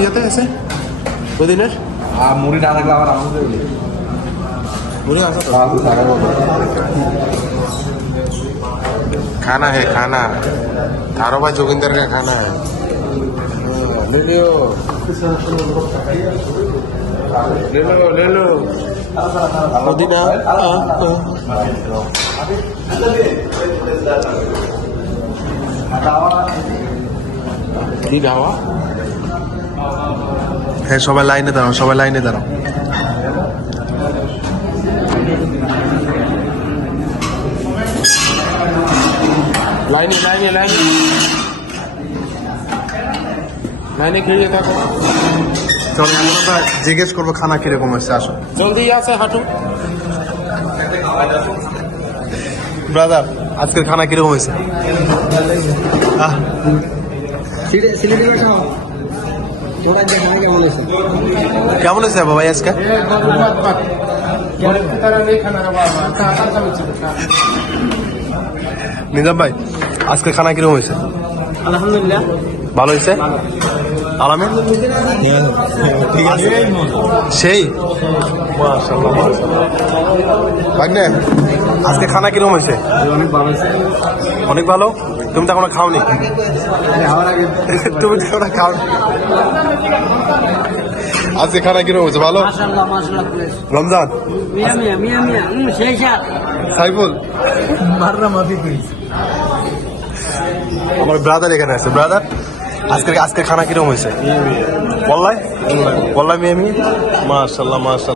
ইয়েতে আছে ওই দিনের মুড়ি না থাকলে আবার আমাদের मुझे ऐसा खाना है खाना थारो भाई जोगिंदर का खाना है ले लो ले लो पुदीना কি দাওয়া হ্যাঁ সবাই লাইনে দাঁড়াও लाइने खेलिए থাকো চলো আমরা জিজ্ঞেস করবো খানা কিরকম হয়েছে আসো জলদি আসে হাঁটু ব্রাদার আজকের খানা কিরকম হয়েছে কেমন হয়েছে বাবা আজকে নিজাম ভাই আজকে খানা কিরকম হয়েছে আলহামদুলিল্লাহ ভালো হয়েছে আলামিন ঠিক আছে সেই মাশাআল্লাহ ভাগ্নে আজকে খানা কিরকম হয়েছে অনেক ভালো তুমি তো এখনো খাওনি তুমি তো এখনো খাও আজকে খানা কিরকম হয়েছে ভালো রমজান সাইফুল আমার ব্রাদার এখানে আছে ব্রাদার আজকে খানা কিরকম হয়েছে বললাই মিয়া মাশাআল্লাহ